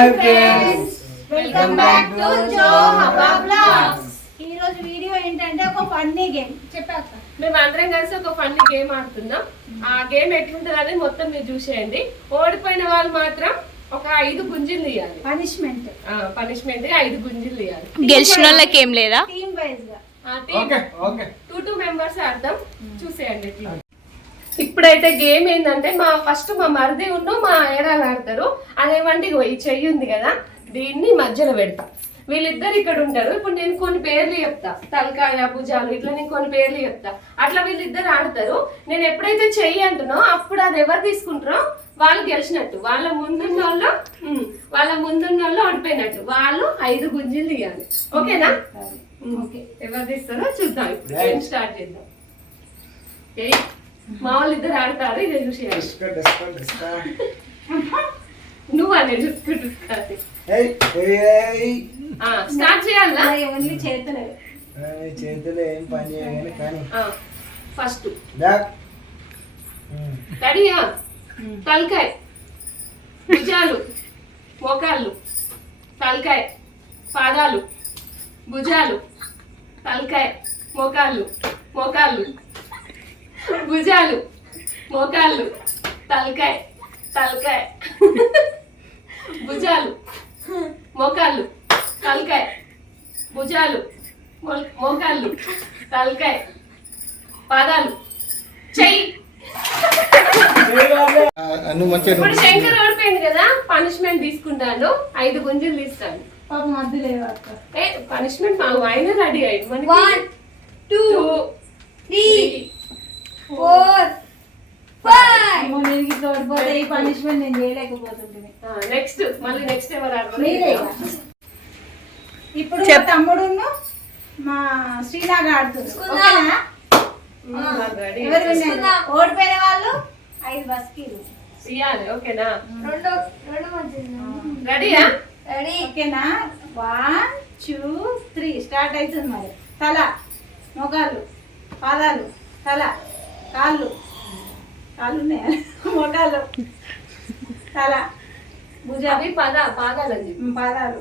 Hi friends, welcome back to జో హబ్బా blogs. ఈ రోజు వీడియో ఏంటంటే ఒక ఫన్నీ గేమ్ చెప్పాక మేము అందరం కలిసి ఒక ఫన్నీ గేమ్ ఆడుతున్నాం. ఆ గేమ్ ఎట్లుంటదని మొత్తం మీరు చూసేయండి. ఓడిపోయిన వాళ్ళు మాత్రం ఒక 5 గుంజీలు తీయాలి. పనిష్మెంట్ గా 5 గుంజీలు తీయాలి. గెలిచిన వాళ్ళకి ఏం లేదా? టీమ్ వైజ్ గా ఓకే 2 మెంబర్స్ ఆడతాం. చూసేయండి. ఇప్పుడైతే గేమ్ ఏంటంటే మా మరిది ఉన్ను మా ఏరాలు ఆడతారు. అదేమంటే ఈ చెయ్యి ఉంది కదా, దీన్ని మధ్యలో పెడతా. వీళ్ళిద్దరు ఇక్కడ ఉంటారు. ఇప్పుడు నేను కొన్ని పేర్లు చెప్తా, తలకాయ భుజాలు ఇట్లా నేను కొన్ని పేర్లు చెప్తా. అట్లా వీళ్ళిద్దరు ఆడతారు. నేను ఎప్పుడైతే చెయ్యి అంటునో అప్పుడు అది ఎవరు తీసుకుంటారో వాళ్ళు గెలిచినట్టు. వాళ్ళ ముందున్న వాళ్ళు ఓడిపోయినట్టు. వాళ్ళు 5 గుంజీలు తీయాలి. ఓకేనా? ఓకే, ఎవరు తీస్తారో చూద్దాం. ఇప్పుడు స్టార్ట్ చేద్దాం. మా వాళ్ళు ఇద్దరు ఆడతారు. ఇది చూసేయాలి. నువ్వు అనే చూసుకుంటు స్టార్ట్ చేయాలా? ఓన్లీ చేతులే. చేతులు ఏం పని చేయగానే కానీ ఫస్ట్ రెడీయా? తలకాయ, భుజాలు, మోకాళ్ళు, తలకాయ, పాదాలు, భుజాలు, తలకాయ, మోకాళ్ళు, మోకాళ్ళు, భుజాలు, మోకాళ్ళు, తలకాయ, తలకాయ, భుజాలు, మోకాళ్ళు, తలకాయ, భుజాలు, మోకాళ్ళు, తలకాయ, పాదాలు, చెయ్యి. ఇప్పుడు శంకర్ ఓడిపోయింది కదా, పనిష్మెంట్ తీసుకుంటాను. 5 గుంజీలు తీస్తాను. పాప మధ్యలో పనిష్మెంట్ మాకు ఆయన రెడీ అయ్యి 1 2 3 4 5. నేను ఇట్లా ఓడిపోతే ఈ పనిష్మెంట్ నేను చేయలేకపోతుంటుంది. నెక్స్ట్ మళ్ళీ నెక్స్ట్ ఎవరు ఆడతారు? ఇప్పుడు మా తమ్ముడును మా శ్రీనాగ్ ఆడుతున్నారు. ఎవరు విన్నారు? ఓడిపోయిన వాళ్ళు 5 బస్కీలు ఇయ్యాలి. ఓకేనా? రెడీయా? ఓకేనా? 1 2 3 స్టార్ట్ అవుతుంది. మరి తల, మోకాళ్ళు, పాదాలు, తల, కాళ్ళు ఉన్నాయా? మోకాళ్ళు, తల, భుజాలు, పాదాలు, పాదాలు, మోకాళ్ళు,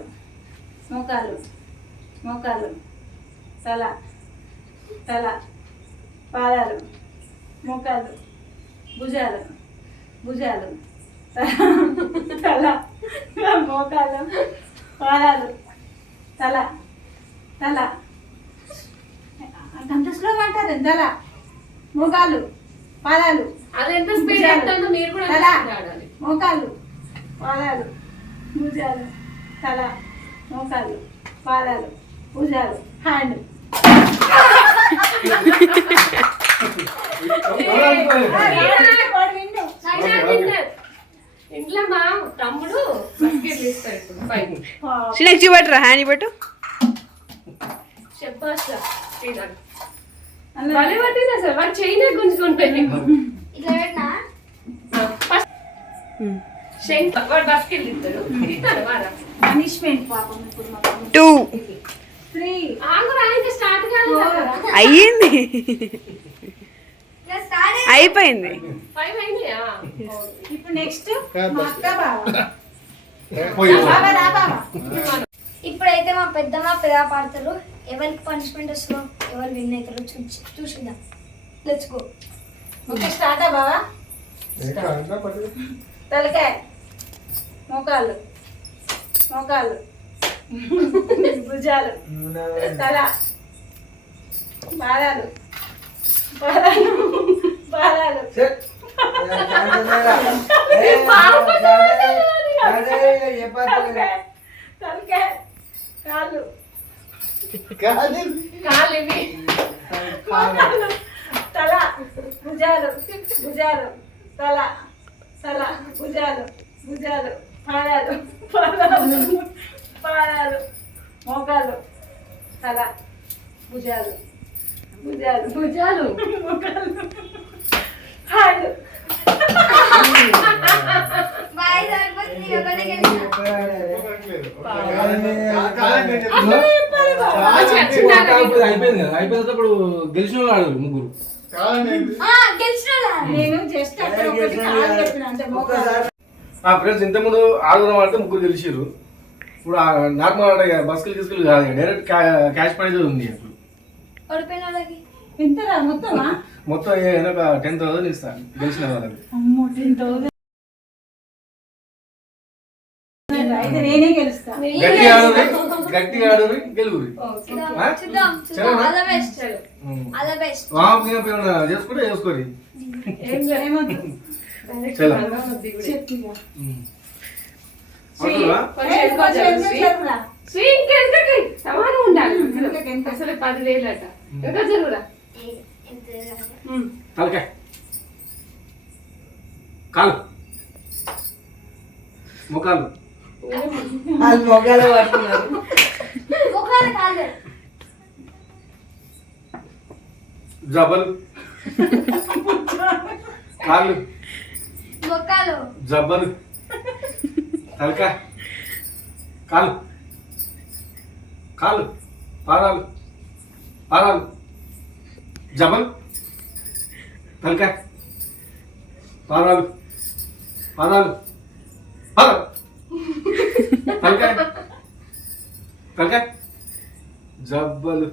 తల, పాదాలు, మోకాళ్ళు, భుజాలు, తల, మోకాళ్ళు, పాదాలు, తల అంత స్లో అంటారు. తల, మోకాళ్ళు, పాదాలు, అదెంత స్పీడ్ అవుతుందో మీరు కూడా తల, ఆడాలి. మోకాళ్ళు, పాదాలు, భుజాలు, తల, మోకాళ్ళు, పాదాలు, భుజాలు, హ్యాండ్. ఇంట్లో మా తమ్ముడు బస్కెట్ ఇస్తాడు. ఇప్పుడు పైకి చిన్నకి చూపట్రా, హ్యాండ్ పట్టు. చెప్పాలి పట్టింది అసలు. వాడు చైనా గుంజుకుంటాయి. వాడు బస్కెట్ ఇస్తాడు. ఇస్తాడు వారా పనిష్మెంట్ పాపం. ఇప్పుడు మా 2 3 ఆగు, స్టార్ట్ కాదు. అయ్యింది, అయిపోయింది. 5 అయినాయా? ఇప్పుడు నెక్స్ట్ మా అక్క బావ. ఇప్పుడైతే మా పెద్దమ్మ పెద్ద పాడతారు. ఎవరికి పనిష్మెంట్ వస్తుందో, ఎవరు విన్ అవుతారో చూసిద్దాం. Let's go. ఓకే, స్టార్ట్ బావా. తలకాయ, మోకాళ్ళు, భుజాలు, తల, పాదాలు, తలకాయ, కాళ్ళు, కాలివి, తల, భుజాలు, తల, భుజాలు, పాదాలు, మోకాళ్ళు, తల, భుజాలు, మోకాళ్ళు, హ్యాండ్. బాయ్ సరిపోతుంది. ఒకటే గెలిచిన. అయిపోయింది కదా, అయిపోయినప్పుడు గెలిచిన వాళ్ళు ముగ్గురు. గెలిచిన నేను జస్ట్ అక్కడ ఒకటి కాదు చెప్పిన అంతే. ఫ్రెండ్స్ ఇంతకుముందు ఆడుదాం ఆడితే ముగ్గురు గెలిచారు. ఇప్పుడు నార్మల్ ఆడే బస్కులు గిస్కులు కాదు, డైరెక్ట్ క్యాష్ ప్రైజ్ ఉంది. ఇప్పుడు ఓడిపోయిన వాళ్ళకి ఇంతరా మొత్తమా? మొత్తం ఒక 10,000 ఇస్తాను గెలిచిన వాళ్ళకి. అమ్మో 10,000 అయితే నేనే గెలుస్తా. గట్టి ఆడురి గెలుగురి. చూద్దాం all the best all the best. చేసుకుంటే చేసుకోరి. ఏం లేదు. ఏమొద్దు చలో. చెప్పిగా. అవుతుందా? కొంచెం ఎక్కువ జరుగురా. శ్రీ ఇంకెంతకి సమానం ఉండాలి. ఎంత? అసలు 10,000 అట. ఇంకా జరుగురా. తలకాయ కాలు మొకాలు ముఖాలు కాదు జబలు కాళ్ళు ముఖాలు జబ్బలు తలకాయ కాలు కాలు పాదాలు పాదాలు జబల్ తలకాయ పాదాలు పాదాలు పాదాలు తలకాయ తలకాయ జబ్బలు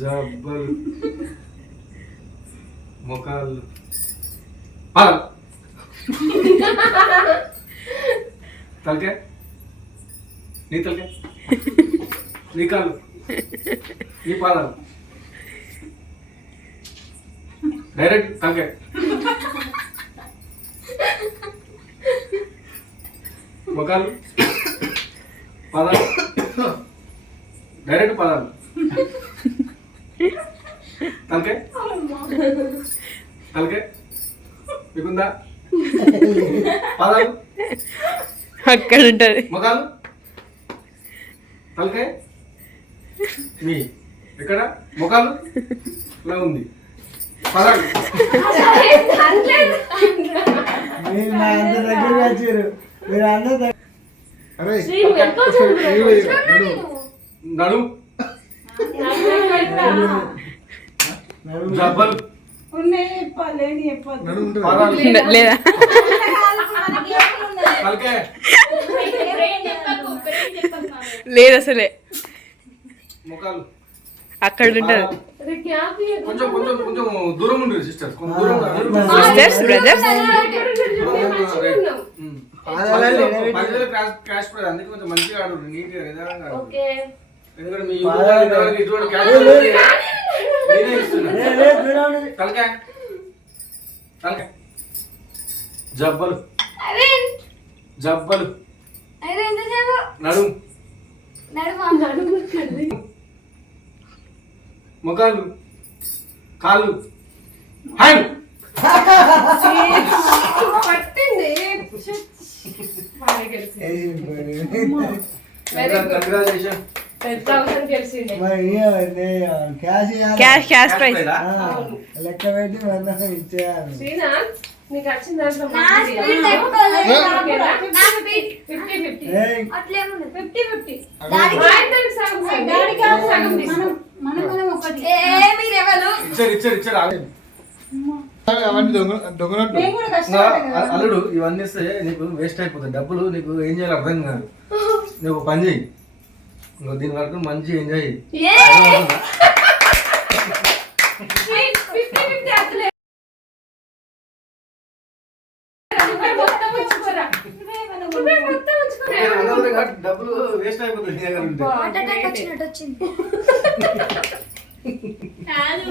జబ్బలు మొకాలు పాదాలు తలకాయ నీ తలకాయ నీ కాళ్ళు నీ పాదాలు డైరెక్ట్ తలకాయ మొకాలు పాదాలు డైరెక్ట్ పాదాలు తలకాయ తలకాయ మీకుందా పాదాలు అక్కడ ఉంటది. మొగాలు తలకాయ మీ ఎక్కడ మొగాలు ఇలా ఉంది పదాలు మీరు మా అందరి దగ్గర వచ్చారు. మీరు అందరు శ్రీ ఎక్కువ జరుగురా. నడు జబ్బలు ఉన్నాయి చెప్పాలి చెప్పొద్దు. పాదాలు లేదా తలకాయ లేదు అసలే మొగాలు అక్కడ ఉంటది. అరే గ్యాప్ ఇయ్యకు. కొంచెం కొంచెం కొంచెం దూరం ఉండేది సిస్టర్స్ కొంచెం దూరం సిస్టర్స్ బ్రదర్స్ క్యాష్ ప్రైజ్ అందుకే కొంచెం మంచిగా ఆడు నీట్ గా నిదానంగా ఆడు. ఓకే ఎందుకంటే మీ ఇటువంటి క్యాష్ నేనే ఇస్తున్నా తలకాయ తలకాయ జబ్బలు అరవింద్ జబ్బలు అరే ఎంతసేపు నడు నడుమా మొగాలు కాళ్ళు హ్యాండ్ పట్టింది. బాగా గెలిచింది. కంగ్రాచులేషన్ 10,000 గెలిచింది. Cash prize. లెక్క పెట్టి మనం ఇచ్చేయాలి. శ్రీనాథ్ నీకు వచ్చిన దాంట్లో నా మంచిది. స్పీడ్ తక్కువ ఓకేనా? నా స్పీడ్ 50-50. ఏయ్, అట్లేముంది 50-50. మా ఇద్దరికి సగం సగం. డాడీకి సగం తీసుకో. మనం ఒకటి. మీరెవరు ఇచ్చారు అవన్నీ దొంగనట్టు. నేను కూడా కష్టపడ్డా కదా. అల్లుడు ఇవన్నీ ఇస్తే నీకు వేస్ట్ అయిపోతుంది డబ్బులు. నీకు ఏం చేయాలి అర్థం కాదు. నువ్వు ఒక పని చెయ్యి, నువ్వు దీని వరకు మంచి ఎంజాయ్ చెయ్యి. ఏ! 50-50 అసలే. నువ్వే మొత్తం ఉంచుకోరా. నువ్వే మొత్తం ఉంచుకోరా. డబ్బులు వేస్ట్ అయిపోతుంది నీ దగ్గర ఉంటే. హార్ట్ అటాక్ వచ్చినట్టు వచ్చింది కాదు.